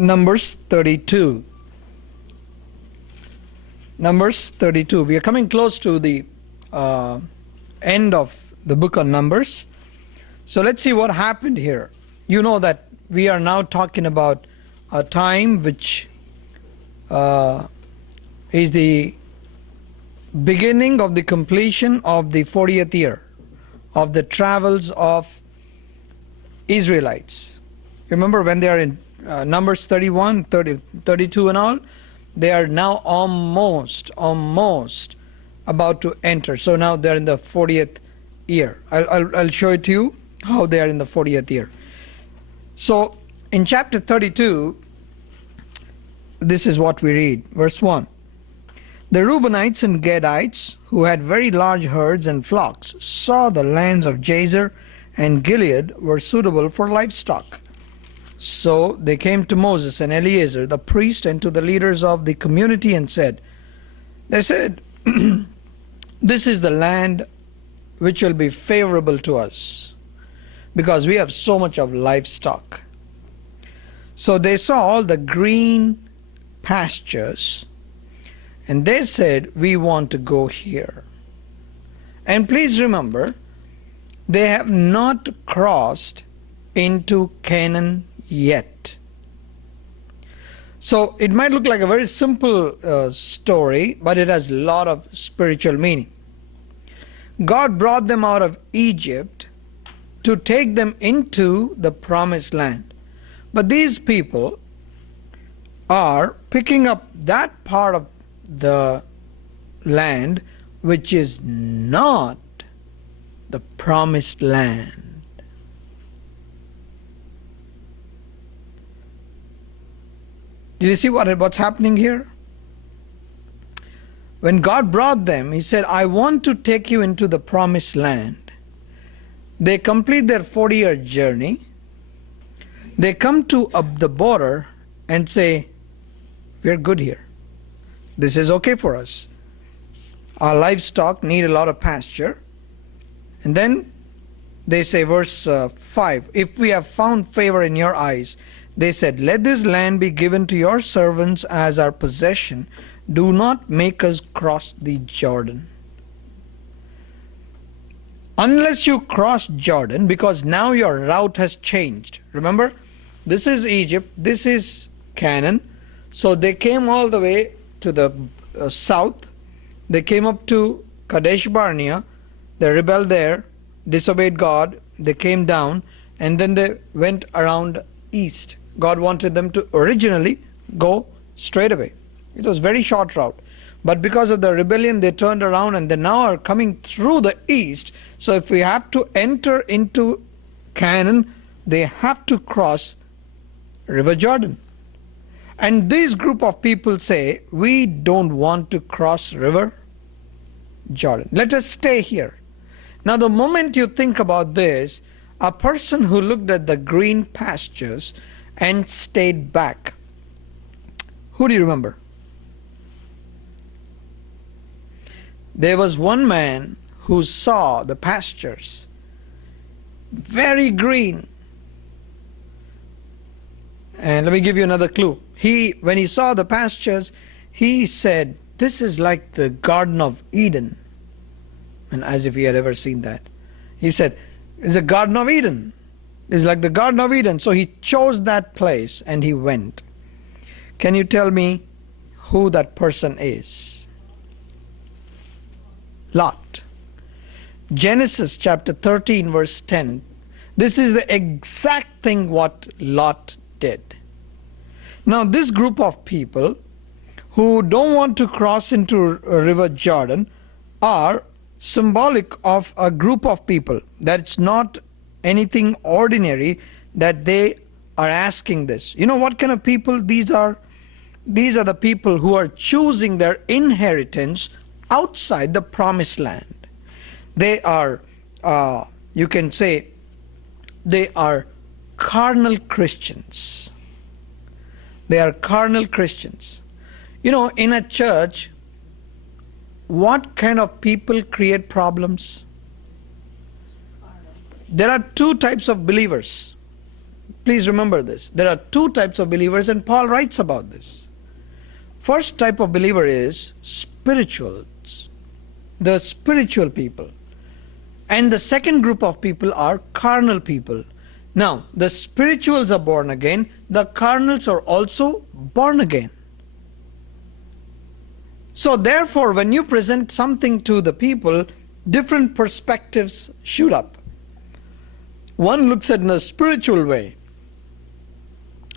Numbers 32. Numbers 32. We are coming close to the end of the book of Numbers. So let's see what happened here. You know that we are now talking about a time which is the beginning of the completion of the 40th year of the travels of Israelites. Remember when they are in Numbers 31, 32 and all, they are now almost about to enter. So now they are in the 40th year. I'll show it to you how they are in the 40th year. So in chapter 32, this is what we read. Verse 1. The Reubenites and Gadites, who had very large herds and flocks, saw the lands of Jazer and Gilead were suitable for livestock. So they came to Moses and Eleazar, the priest, and to the leaders of the community and said, this is the land which will be favorable to us, because we have so much of livestock. So they saw all the green pastures, and they said, we want to go here. And please remember, they have not crossed into Canaan yet. So it might look like a very simple story, but it has a lot of spiritual meaning. God brought them out of Egypt to take them into the promised land. But these people are picking up that part of the land which is not the promised land. Did you see what's happening here? When God brought them, He said, I want to take you into the promised land. They complete their 40-year journey. They come to the border and say, we're good here. This is okay for us. Our livestock need a lot of pasture. And then they say, verse 5, if we have found favor in your eyes, they said, let this land be given to your servants as our possession. Do not make us cross the Jordan. Unless you cross Jordan, because now your route has changed. Remember, this is Egypt, this is Canaan. So they came all the way to the south. They came up to Kadesh Barnea. They rebelled there, disobeyed God. They came down, and then they went around east. God wanted them to originally go straight away. It was a very short route. But because of the rebellion, they turned around and they now are coming through the east. So if we have to enter into Canaan, they have to cross River Jordan. And this group of people say, we don't want to cross River Jordan. Let us stay here. Now the moment you think about this, a person who looked at the green pastures and stayed back. Who do you remember? There was one man who saw the pastures, very green. And let me give you another clue. When he saw the pastures, he said, this is like the Garden of Eden. And as if he had ever seen that. He said, it's a Garden of Eden. It's like the Garden of Eden. So he chose that place and he went. Can you tell me who that person is? Lot. Genesis chapter 13 verse 10. This is the exact thing what Lot did. Now this group of people who don't want to cross into River Jordan are symbolic of a group of people. That's not anything ordinary that they are asking this. You know what kind of people these are? These are the people who are choosing their inheritance outside the promised land. They are, you can say, they are carnal Christians. They are carnal Christians. You know, in a church, what kind of people create problems? There are two types of believers. Please remember this. There are two types of believers, and Paul writes about this. First type of believer is spirituals, the spiritual people. And the second group of people are carnal people. Now, the spirituals are born again, the carnals are also born again. So therefore, when you present something to the people, different perspectives shoot up. One looks at it in a spiritual way.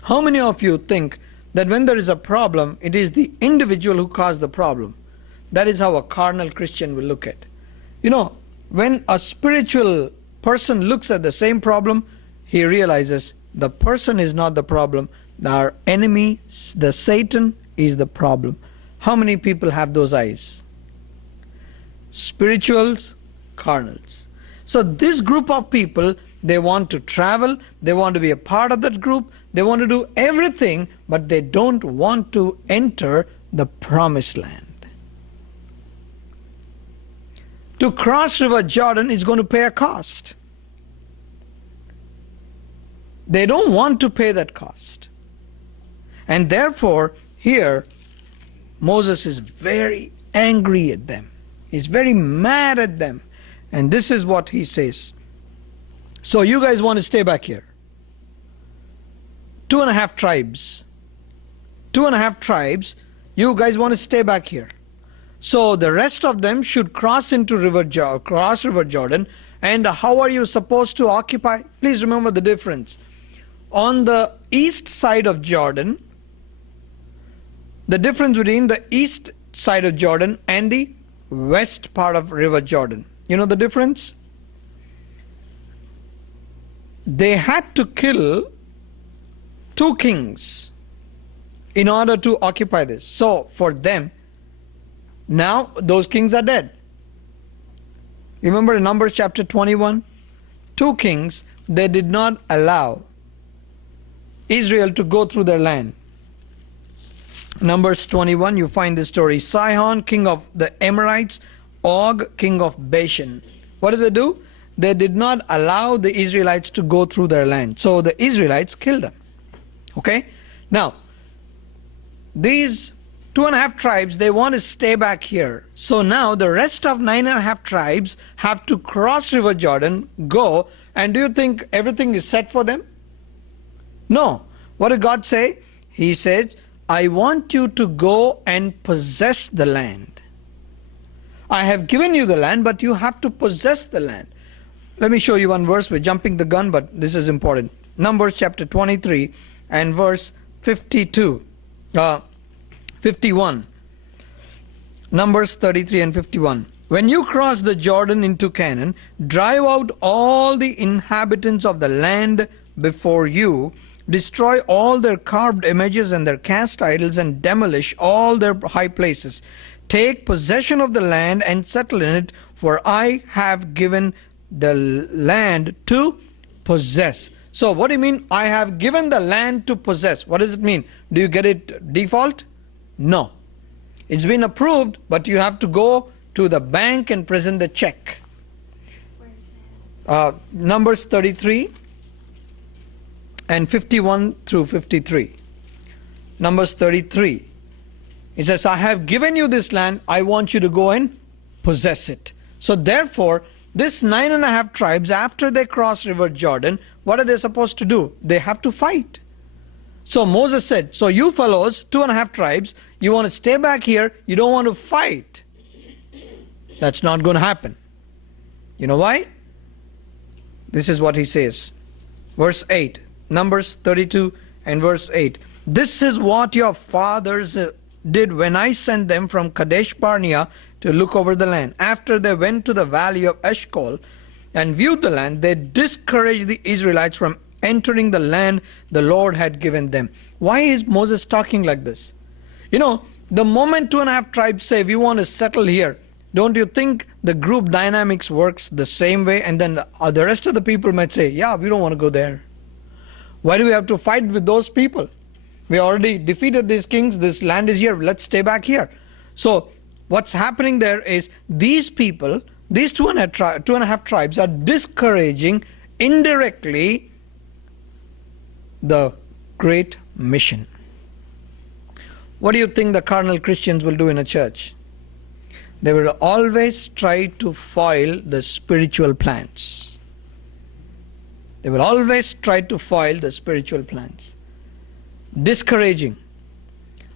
How many of you think that when there is a problem, it is the individual who caused the problem? That is how a carnal Christian will look at it. You know, when a spiritual person looks at the same problem, he realizes the person is not the problem. Our enemy, the Satan, is the problem. How many people have those eyes? Spirituals, carnals. So this group of people, they want to travel, they want to be a part of that group, they want to do everything, but they don't want to enter the promised land. To cross River Jordan is going to pay a cost. They don't want to pay that cost. And therefore, here, Moses is very angry at them. He's very mad at them. And this is what he says. So you guys want to stay back here. 2.5 tribes. 2.5 tribes. You guys want to stay back here. So the rest of them should cross River Jordan. And how are you supposed to occupy? Please remember the difference. On the east side of Jordan, the difference between the east side of Jordan and the west part of River Jordan. You know the difference? They had to kill 2 kings in order to occupy this. So for them, now those kings are dead. Remember in Numbers chapter 21? 2 kings, they did not allow Israel to go through their land. Numbers 21, you find this story. Sihon, king of the Amorites, Og, king of Bashan. What did they do? They did not allow the Israelites to go through their land. So the Israelites killed them. Okay? Now, these 2.5 tribes, they want to stay back here. So now the rest of 9.5 tribes have to cross River Jordan, go, and do you think everything is set for them? No. What did God say? He says, I want you to go and possess the land. I have given you the land, but you have to possess the land. Let me show you one verse. We're jumping the gun, but this is important. Numbers chapter 23 and verse 51. Numbers 33 and 51. When you cross the Jordan into Canaan, drive out all the inhabitants of the land before you, destroy all their carved images and their cast idols, and demolish all their high places. Take possession of the land and settle in it, for I have given the land to possess. So what do you mean, I have given the land to possess? What does it mean? Do you get it default? No. It's been approved, but you have to go to the bank and present the check. Numbers 33 and 51 through 53. Numbers 33. It says, I have given you this land, I want you to go and possess it. So therefore, this 9.5 tribes, after they cross River Jordan, what are they supposed to do? They have to fight. So Moses said, so you fellows, 2.5 tribes, you want to stay back here, you don't want to fight. That's not going to happen. You know why? This is what he says. Verse 8, Numbers 32 and verse 8. This is what your fathers did when I sent them from Kadesh Barnea to look over the land. After they went to the valley of Eshcol and viewed the land, they discouraged the Israelites from entering the land the Lord had given them. Why is Moses talking like this? You know, the moment 2.5 tribes say, we want to settle here, don't you think the group dynamics works the same way? And then the rest of the people might say, yeah, we don't want to go there. Why do we have to fight with those people? We already defeated these kings, this land is here, let's stay back here. So what's happening there is these people, these 2.5 tribes are discouraging indirectly the Great Mission. What do you think the carnal Christians will do in a church? They will always try to foil the spiritual plans. They will always try to foil the spiritual plans. Discouraging.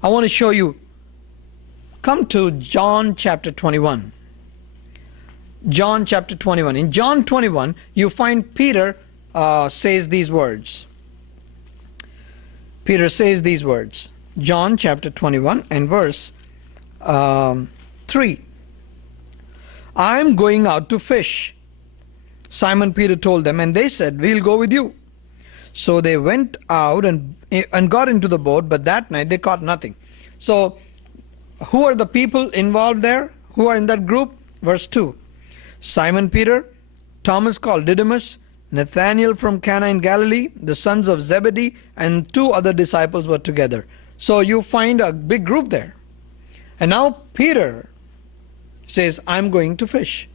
I want to show you. Come to John chapter 21. John chapter 21. In John 21, you find Peter says these words. Peter says these words. John chapter 21 and verse 3. I am going out to fish. Simon Peter told them, and they said, we'll go with you. So they went out and got into the boat, but that night they caught nothing. So, who are the people involved there? Who are in that group? Verse 2. Simon Peter, Thomas called Didymus, Nathanael from Cana in Galilee, the sons of Zebedee, and 2 other disciples were together. So you find a big group there. And now Peter says, I'm going to fish.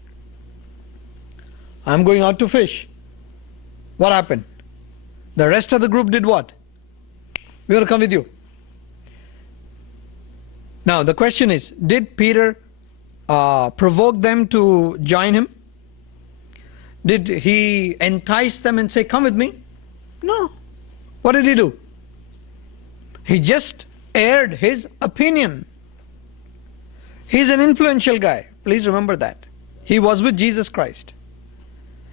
I'm going out to fish. What happened? The rest of the group did what? We want to come with you. Now the question is, did Peter provoke them to join him? Did he entice them and say, come with me? No. What did he do? He just aired his opinion. He's an influential guy. Please remember that. He was with Jesus Christ.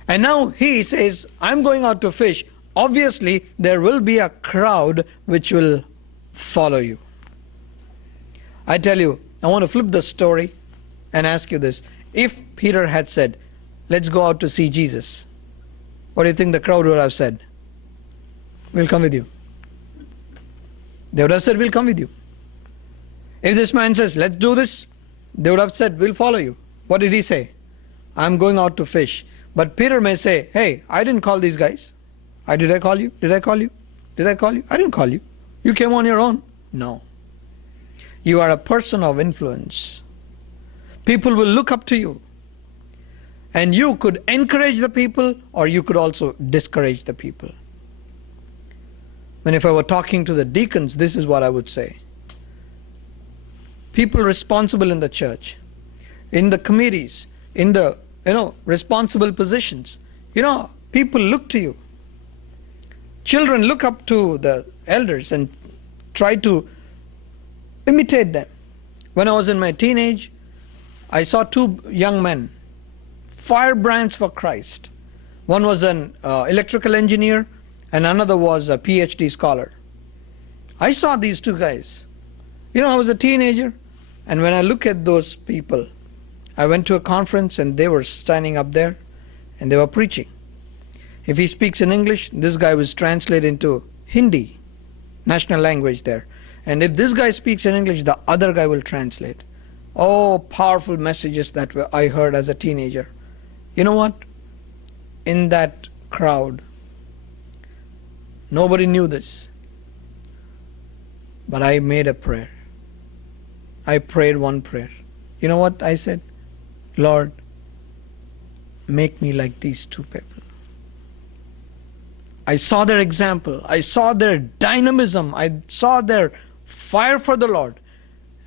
And now he says, I'm going out to fish. Obviously, there will be a crowd which will follow you. I tell you, I want to flip the story and ask you this. If Peter had said, let's go out to see Jesus, what do you think the crowd would have said? We'll come with you. They would have said, we'll come with you. If this man says, let's do this, they would have said, we'll follow you. What did he say? I'm going out to fish. But Peter may say, hey, I didn't call these guys. Did I call you? Did I call you? Did I call you? I didn't call you. You came on your own. No. You are a person of influence. People will look up to you. And you could encourage the people, or you could also discourage the people. And if I were talking to the deacons, this is what I would say. People responsible in the church, in the committees, in the responsible positions, people look to you. Children look up to the elders and try to imitate them. When I was in my teenage, I saw 2 young men, firebrands for Christ. One was an electrical engineer and another was a PhD scholar. I saw these 2 guys. I was a teenager, and when I look at those people, I went to a conference and they were standing up there and they were preaching. If he speaks in English, this guy was translated into Hindi, national language there. And if this guy speaks in English, the other guy will translate. Oh, powerful messages that I heard as a teenager. You know what? In that crowd, nobody knew this. But I made a prayer. I prayed one prayer. You know what I said? Lord, make me like these 2 people. I saw their example. I saw their dynamism. I saw their fire for the Lord.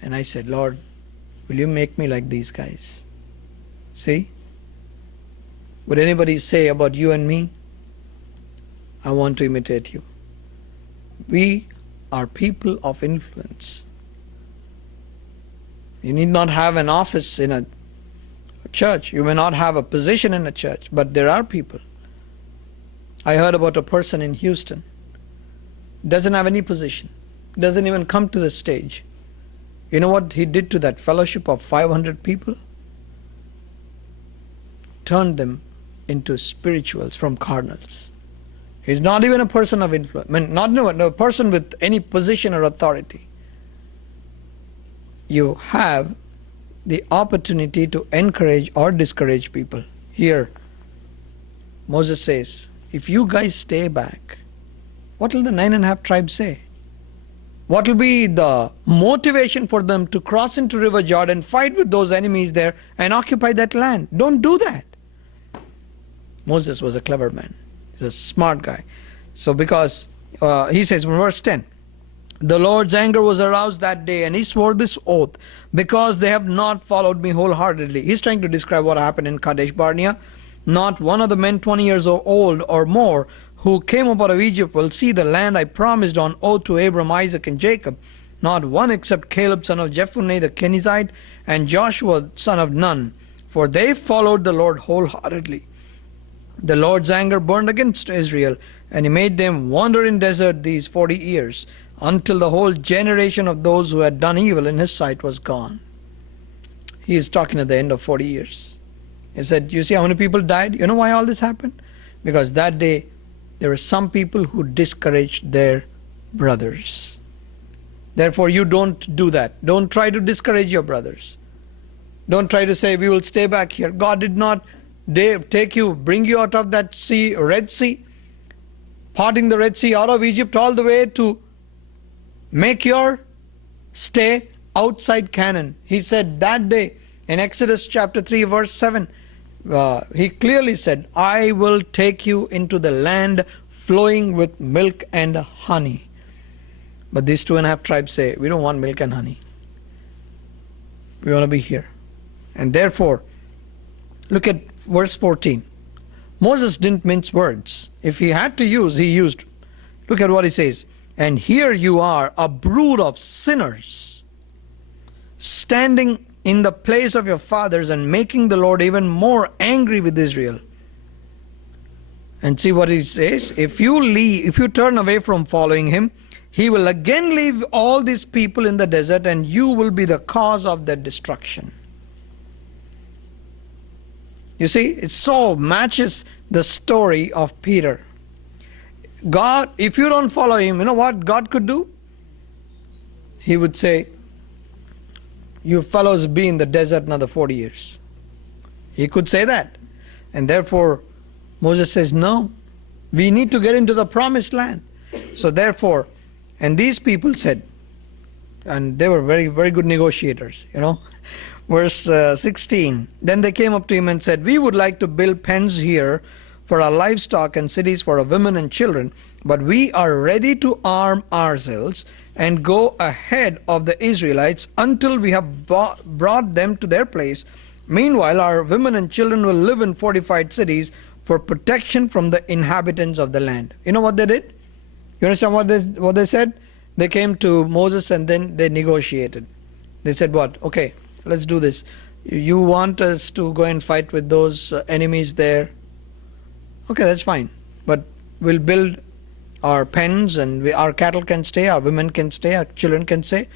And I said, Lord, will you make me like these guys? See? Would anybody say about you and me? I want to imitate you. We are people of influence. You need not have an office in a church. You may not have a position in a church, but there are people. I heard about a person in Houston. Doesn't have any position. Doesn't even come to the stage. You know what he did to that fellowship of 500 people? Turned them into spirituals from carnals. He's not even a person of influence. Not a person with any position or authority. You have the opportunity to encourage or discourage people. Here, Moses says, if you guys stay back, what will the 9.5 tribes say? What will be the motivation for them to cross into River Jordan, fight with those enemies there, and occupy that land? Don't do that. Moses was a clever man. He's a smart guy. So because He says from verse 10, the Lord's anger was aroused that day, and he swore this oath, because they have not followed me wholeheartedly. He's trying to describe what happened in Kadesh Barnea. Not one of the men 20 years old or more who came up out of Egypt will see the land I promised on oath to Abram, Isaac, and Jacob. Not one except Caleb son of Jephunneh the Kenizzite and Joshua son of Nun, for they followed the Lord wholeheartedly. The Lord's anger burned against Israel, and he made them wander in desert these 40 years, until the whole generation of those who had done evil in his sight was gone. He is talking at the end of 40 years. He said, you see how many people died? You know why all this happened? Because that day there were some people who discouraged their brothers. Therefore, you don't do that. Don't try to discourage your brothers. Don't try to say, we will stay back here. God did not bring you out of that sea, Red Sea, parting the Red Sea out of Egypt all the way to make your stay outside Canaan. He said that day in Exodus chapter 3 verse 7, he clearly said, I will take you into the land flowing with milk and honey. But these 2.5 tribes say, we don't want milk and honey. We want to be here. And therefore, look at verse 14. Moses didn't mince words. If he had to use, he used. Look at what he says. And here you are, a brood of sinners, standing in the place of your fathers and making the Lord even more angry with Israel. And see what he says. If you turn away from following him, he will again leave all these people in the desert, and you will be the cause of their destruction. You see, it so matches the story of Peter. God, if you don't follow him, you know what God could do? He would say, you fellows be in the desert another 40 years. He could say that. And therefore, Moses says, no, we need to get into the promised land. So therefore, and these people said, and they were very, very good negotiators, you know. Verse 16, then they came up to him and said, we would like to build pens here for our livestock and cities for our women and children, but we are ready to arm ourselves and go ahead of the Israelites until we have brought them to their place. Meanwhile, our women and children will live in fortified cities for protection from the inhabitants of the land. You know what they did? You understand what they said? They came to Moses and then they negotiated. They said, what? Okay, let's do this. You want us to go and fight with those enemies there? Okay, that's fine. But we'll build our pens, and our cattle can stay, our women can stay, our children can stay.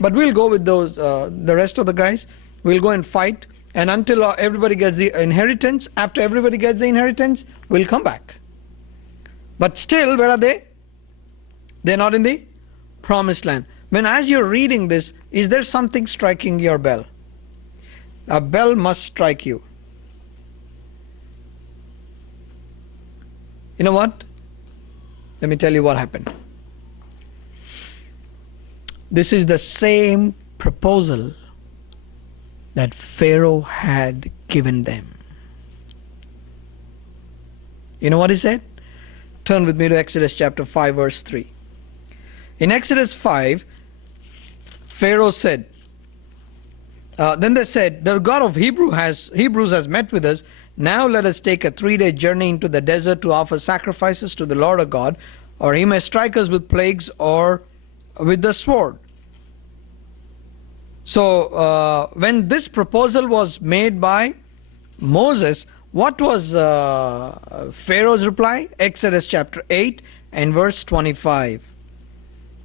But we'll go with those, the rest of the guys. We'll go and fight. And until everybody gets the inheritance, after everybody gets the inheritance, we'll come back. But still, where are they? They're not in the promised land. When as you're reading this, is there something striking your bell? A bell must strike you. You know what? Let me tell you what happened. This is the same proposal that Pharaoh had given them. You know what he said? Turn with me to Exodus chapter 5 verse 3. In Exodus 5, Pharaoh said, then they said, the God of Hebrews has met with us. Now let us take a 3-day journey into the desert to offer sacrifices to the Lord our God, or he may strike us with plagues or with the sword. So when this proposal was made by Moses, what was Pharaoh's reply? Exodus chapter 8 and verse 25.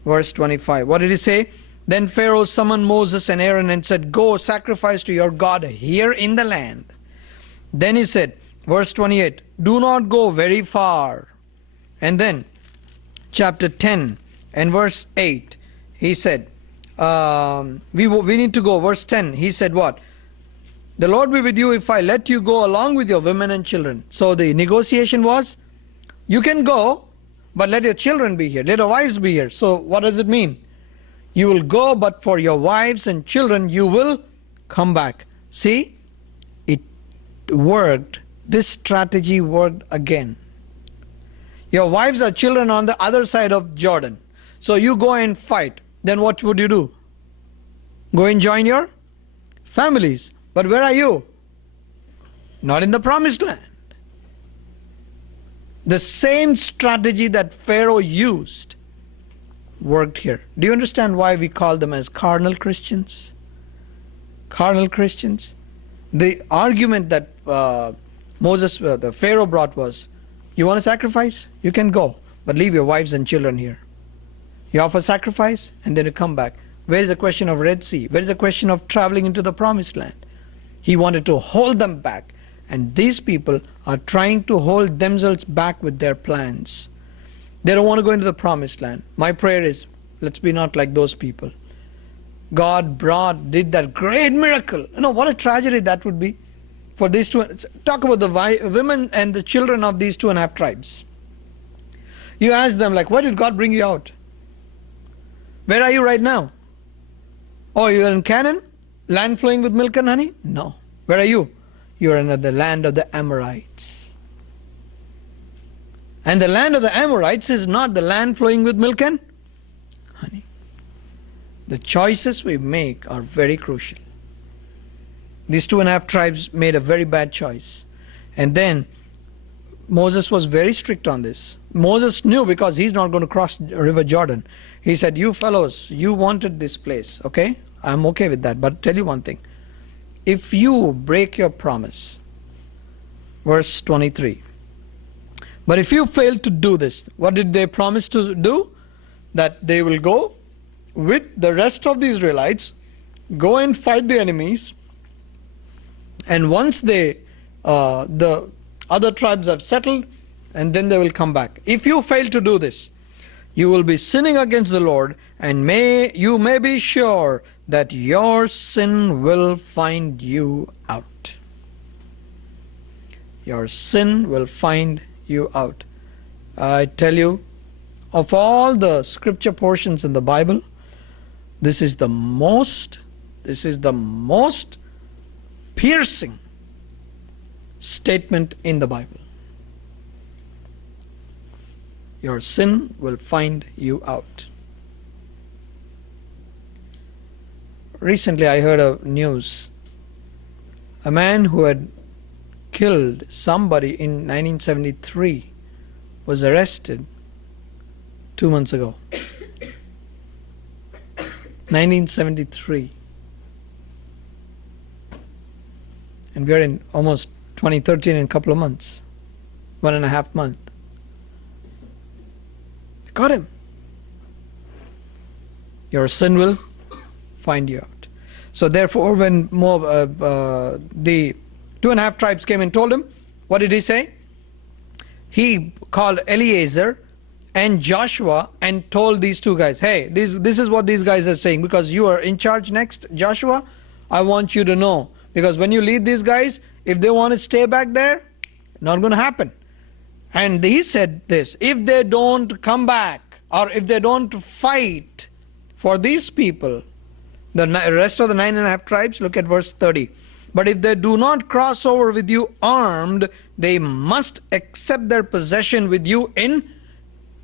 Verse 25. What did he say? Then Pharaoh summoned Moses and Aaron and said, go sacrifice to your God here in the land. Then he said, verse 28, do not go very far. And then chapter 10 and verse 8, he said, we need to go. Verse 10, he said what? The Lord be with you if I let you go along with your women and children. So the negotiation was, you can go, but let your children be here. Let your wives be here. So what does it mean? You will go, but for your wives and children, you will come back. See, it worked. This strategy worked again. Your wives or children on the other side of Jordan. So you go and fight. Then what would you do? Go and join your families. But where are you? Not in the promised land. The same strategy that Pharaoh used worked here. Do you understand why we call them as carnal Christians? Carnal Christians. The argument that the Pharaoh brought was, you want to sacrifice? You can go, but leave your wives and children here. You offer sacrifice and then you come back. Where's the question of Red Sea? Where's the question of traveling into the promised land? He wanted to hold them back. And these people are trying to hold themselves back with their plans. They don't want to go into the promised land. My prayer is, let's be not like those people. God did that great miracle. You know, what a tragedy that would be for these two. Talk about the women and the children of these 2.5 tribes. You ask them, like, why did God bring you out? Where are you right now? Oh, you're in Canaan? Land flowing with milk and honey? No. Where are you? You're in the land of the Amorites. And the land of the Amorites is not the land flowing with milk and honey. The choices we make are very crucial. These 2.5 tribes made a very bad choice. And then Moses was very strict on this. Moses knew, because he's not going to cross the river Jordan. He said, you fellows, you wanted this place, okay? I'm okay with that. But tell you one thing. If you break your promise, verse 23, but if you fail to do this, what did they promise to do? That they will go with the rest of the Israelites, go and fight the enemies, and once the other tribes have settled, and then they will come back. If you fail to do this, you will be sinning against the Lord, and you may be sure that your sin will find you out. Your sin will find you out. I tell you, of all the scripture portions in the Bible, this is the most piercing statement in the Bible. Your sin will find you out. Recently I heard a news. A man who had killed somebody in 1973 was arrested 2 months ago. 1973. And we are in almost 2013 in a couple of months. 1.5 months. Got him. Your sin will find you out. So therefore, when the 2.5 tribes came and told him, what did he say? He called Eleazar and Joshua and told these two guys, hey, this is what these guys are saying, because you are in charge next, Joshua. I want you to know, because when you lead these guys, if they want to stay back there, not going to happen. And he said this, if they don't come back, or if they don't fight for these people, the rest of the 9.5 tribes, look at verse 30. But if they do not cross over with you armed, they must accept their possession with you in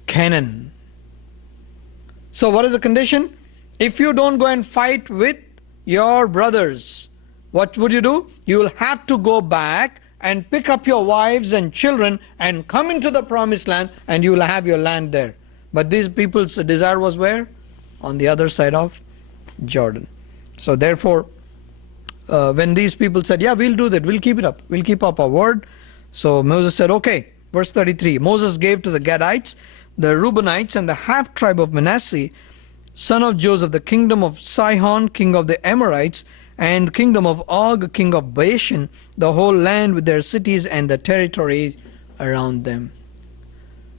Canaan. So what is the condition? If you don't go and fight with your brothers, what would you do? You will have to go back and pick up your wives and children and come into the promised land, and you will have your land there. But these people's desire was where? On the other side of Jordan. So therefore, when these people said, yeah, we'll do that, we'll keep it up, we'll keep up our word. So Moses said, okay. Verse 33, Moses gave to the Gadites, the Reubenites, and the half tribe of Manasseh, son of Joseph, the kingdom of Sihon, king of the Amorites, and kingdom of Og, king of Bashan, the whole land with their cities and the territory around them.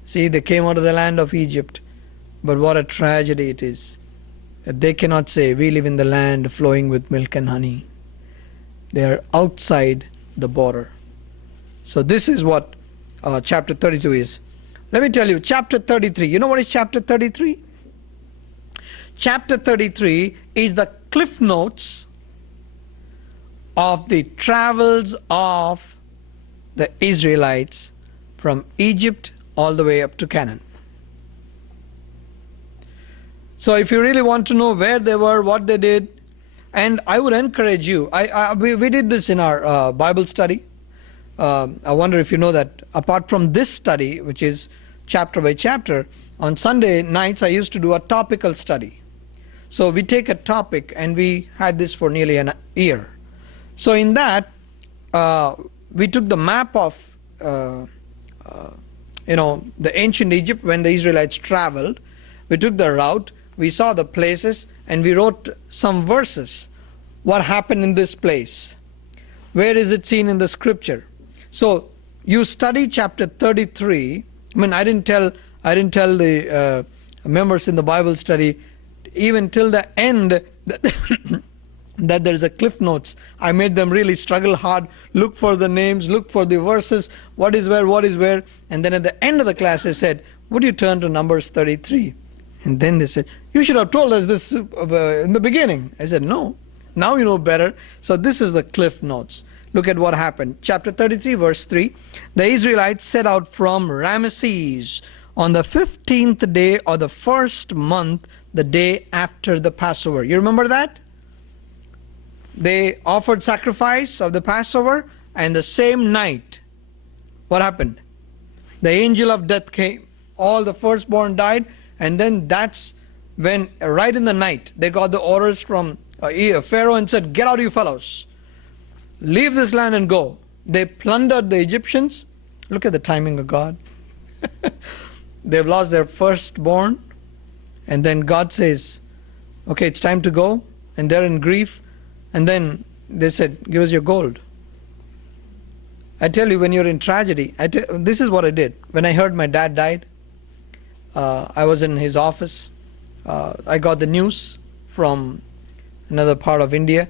See, they came out of the land of Egypt, but what a tragedy it is that they cannot say, we live in the land flowing with milk and honey. They are outside the border. So this is what chapter 32 is. Let me tell you, chapter 33, you know what is chapter 33? Chapter 33 is the cliff notes of the travels of the Israelites from Egypt all the way up to Canaan. So if you really want to know where they were, what they did, and I would encourage you, we did this in our Bible study. I wonder if you know that apart from this study, which is chapter by chapter, on Sunday nights I used to do a topical study. So we take a topic, and we had this for nearly an year. So in that, we took the map of the ancient Egypt when the Israelites traveled. We took the route, we saw the places, and we wrote some verses. What happened in this place? Where is it seen in the scripture? So you study chapter 33. I mean, I didn't tell the members in the Bible study even till the end that there's a cliff notes. I made them really struggle hard, look for the names, look for the verses, what is where, and then at the end of the class I said, would you turn to Numbers 33? And then they said, you should have told us this in the beginning. I said, no, now you know better. So this is the cliff notes. Look at what happened. Chapter 33, verse 3. The Israelites set out from Ramesses on the 15th day of the first month, the day after the Passover. You remember that? They offered sacrifice of the Passover, and the same night, what happened? The angel of death came. All the firstborn died, and then that's when, right in the night, they got the orders from Pharaoh and said, get out, you fellows. Leave this land and go. They plundered the Egyptians. Look at the timing of God. They've lost their firstborn, and then God says, okay, it's time to go, and they're in grief. And then they said, give us your gold. I tell you, when you're in tragedy, this is what I did. When I heard my dad died, I was in his office. I got the news from another part of India,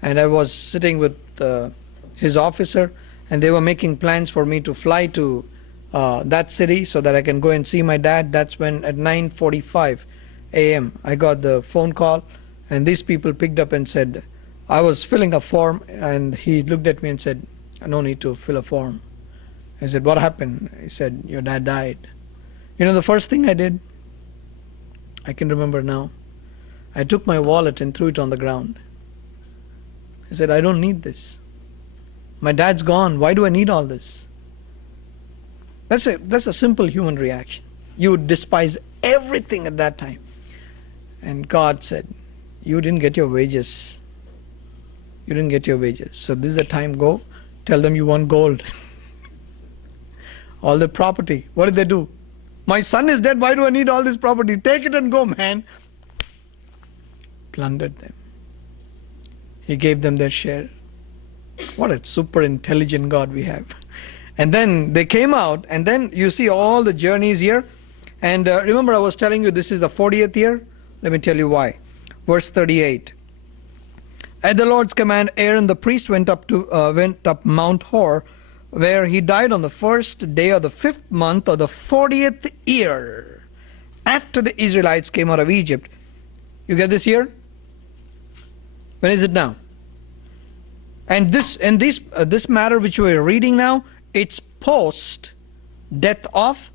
and I was sitting with his officer, and they were making plans for me to fly to that city so that I can go and see my dad. That's when at 9:45 a.m. I got the phone call, and these people picked up and said, I was filling a form, and he looked at me and said, no need to fill a form. I said, what happened? He said, your dad died. You know the first thing I did? I can remember now. I took my wallet and threw it on the ground. I said, I don't need this. My dad's gone. Why do I need all this? That's a simple human reaction. You would despise everything at that time. And God said, you didn't get your wages. You didn't get your wages. So this is the time, go. Tell them you want gold. All the property. What did they do? My son is dead. Why do I need all this property? Take it and go, man. Plundered them. He gave them their share. What a super intelligent God we have. And then they came out, and then you see all the journeys here. And remember, I was telling you this is the 40th year. Let me tell you why. Verse 38. At the Lord's command, Aaron the priest went up Mount Hor, where he died on the first day of the 5th month of the 40th year after the Israelites came out of Egypt. You get this year? When is it now? And this matter which we are reading now, it's post death of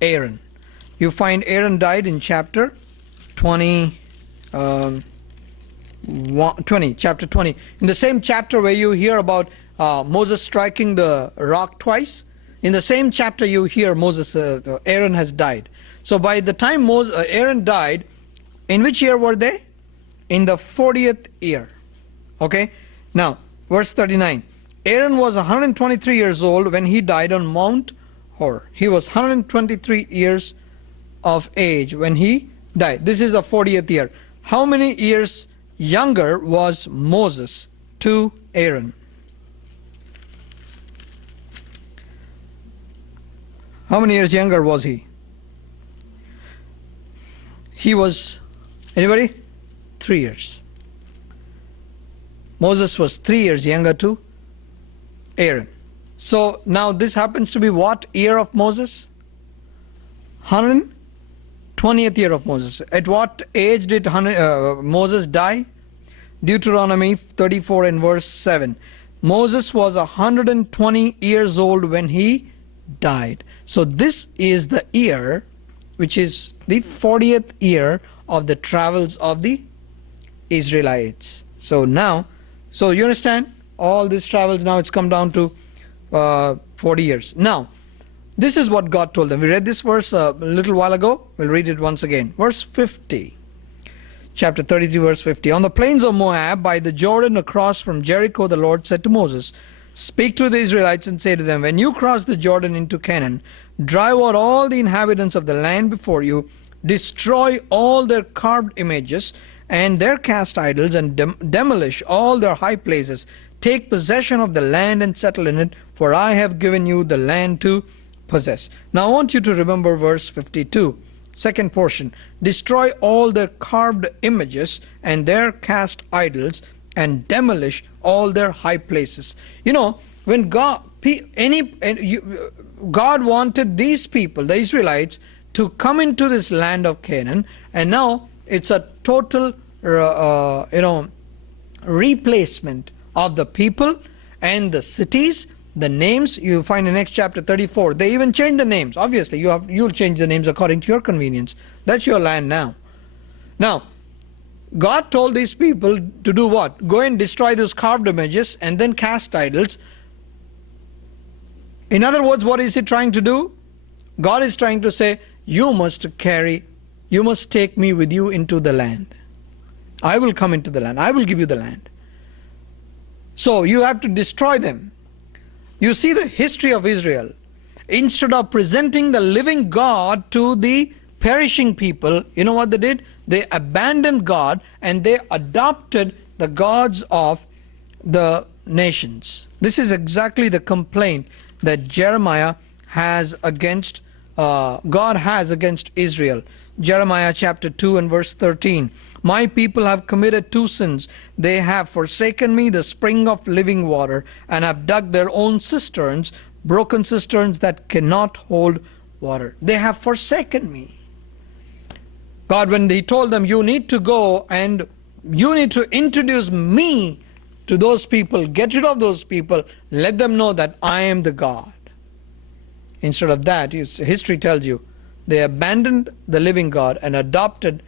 Aaron. You find Aaron died in chapter 20. Chapter 20. In the same chapter where you hear about Moses striking the rock twice, in the same chapter you hear Aaron has died. So by the time Aaron died, in which year were they? In the 40th year. Okay? Now, verse 39. Aaron was 123 years old when he died on Mount Hor. He was 123 years of age when he died. This is the 40th year. How many years younger was Moses to Aaron? How many years younger was he? He was, anybody? 3 years. Moses was 3 years younger to Aaron. So now this happens to be what year of Moses? 120th year of Moses. At what age did Moses die? Deuteronomy 34 and verse 7. Moses was 120 years old when he died. So this is the year, which is the 40th year of the travels of the Israelites. So now, so you understand, all these travels, now it's come down to 40 years. Now, this is what God told them. We read this verse a little while ago. We'll read it once again. Verse 50. Chapter 33, verse 50. On the plains of Moab, by the Jordan across from Jericho, the Lord said to Moses, speak to the Israelites and say to them, when you cross the Jordan into Canaan, drive out all the inhabitants of the land before you, destroy all their carved images and their cast idols, and demolish all their high places. Take possession of the land and settle in it, for I have given you the land to possess. Now I want you to remember verse 52, second portion. Destroy all their carved images and their cast idols, and demolish all their high places. You know, when God wanted these people, the Israelites, to come into this land of Canaan, and now it's a total replacement of the people and the cities. The names you find in next chapter 34, they even change the names. Obviously you'll change the names according to your convenience. That's your land now. Now God told these people to do what? Go and destroy those carved images and then cast idols. In other words, what is he trying to do? God is trying to say, you must take me with you into the land. I will come into the land. I will give you the land. So you have to destroy them. You see the history of Israel. Instead of presenting the living God to the perishing people, you know what they did? They abandoned God and they adopted the gods of the nations. This is exactly the complaint that Jeremiah has against God has against Israel. Jeremiah chapter 2 and verse 13. My people have committed two sins. They have forsaken me, the spring of living water, and have dug their own cisterns, broken cisterns that cannot hold water. They have forsaken me. God, when he told them, you need to go and you need to introduce me to those people, get rid of those people, let them know that I am the God. Instead of that, history tells you, they abandoned the living God and adopted.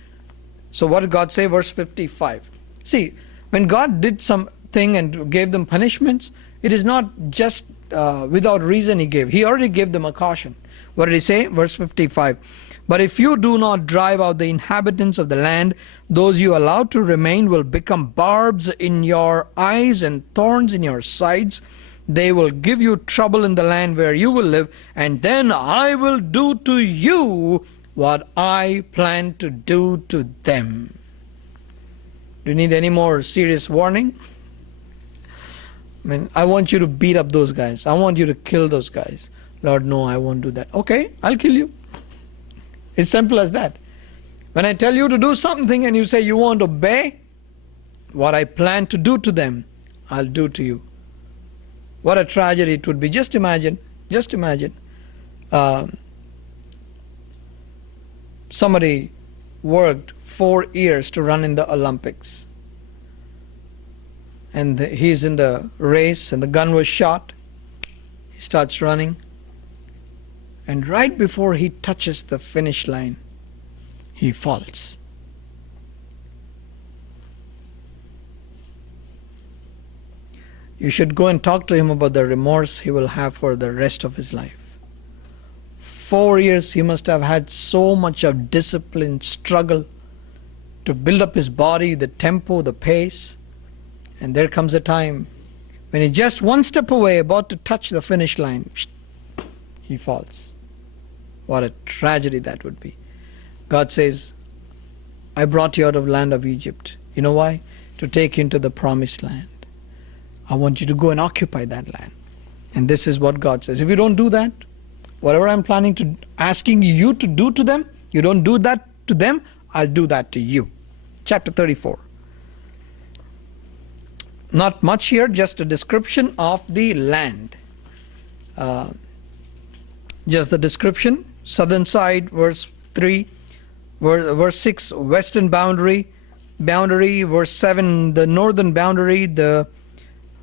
So what did God say? Verse 55. See, when God did something and gave them punishments, it is not just without reason he gave. He already gave them a caution. What did he say? Verse 55. But if you do not drive out the inhabitants of the land, those you allow to remain will become barbs in your eyes and thorns in your sides. They will give you trouble in the land where you will live, and then I will do to you what I plan to do to them. Do you need any more serious warning? I want you to beat up those guys. I want you to kill those guys. Lord, no, I won't do that. Okay, I'll kill you. It's simple as that. When I tell you to do something and you say you won't obey, what I plan to do to them, I'll do to you. What a tragedy it would be. Just imagine, somebody worked 4 years to run in the Olympics. And he's in the race and the gun was shot. He starts running. And right before he touches the finish line, he falls. You should go and talk to him about the remorse he will have for the rest of his life. 4 years he must have had so much of discipline, struggle to build up his body, the tempo, the pace. And there comes a time when he's just one step away, about to touch the finish line, he falls. What a tragedy that would be. God says, I brought you out of the land of Egypt. You know why? To take you into the promised land. I want you to go and occupy that land. And this is what God says. If you don't do that, whatever I'm asking you to do to them, you don't do that to them, I'll do that to you. Chapter 34. Not much here, just a description of the land. Just the description. Southern side, verse 3. Verse 6, western boundary. Verse 7, the northern boundary.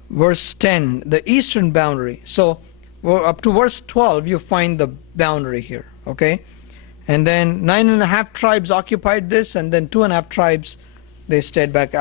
Verse 10, the eastern boundary. So up to verse 12 you find the boundary here, okay? And then 9.5 tribes occupied this, and then 2.5 tribes, they stayed back.